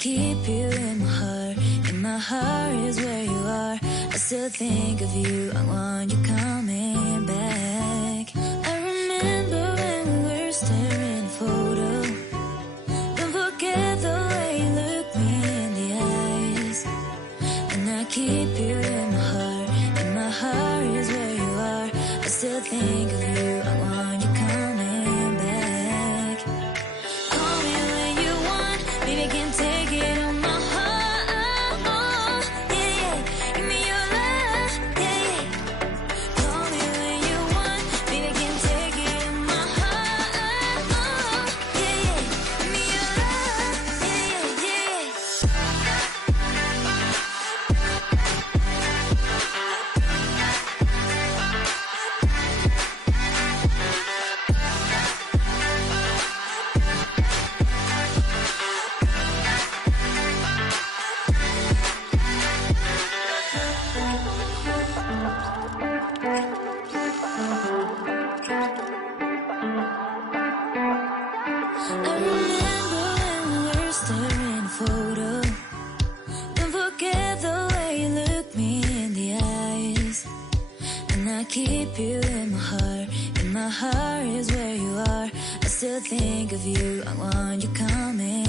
keep you in my heart. In my heart is where you are. I still think of you. I want you coming back. I remember when we were staring at a photo. Don't forget the way you look me in the eyes. And I keep you in my heart. In my heart is where you are. I still think of you. I want you coming back. Call me when you want. Baby, I can take it on my heart. Yeah, yeah. Give me your love. Yeah, yeah. Call me when you want. Baby, I can take it on my heart. Yeah, yeah. Give me your love. Yeah, yeah, I remember when we were staring at a photo. Don't forget the way you look me in the eyes. And I keep you in my heart. In my heart is where you are. I still think of you. I want you coming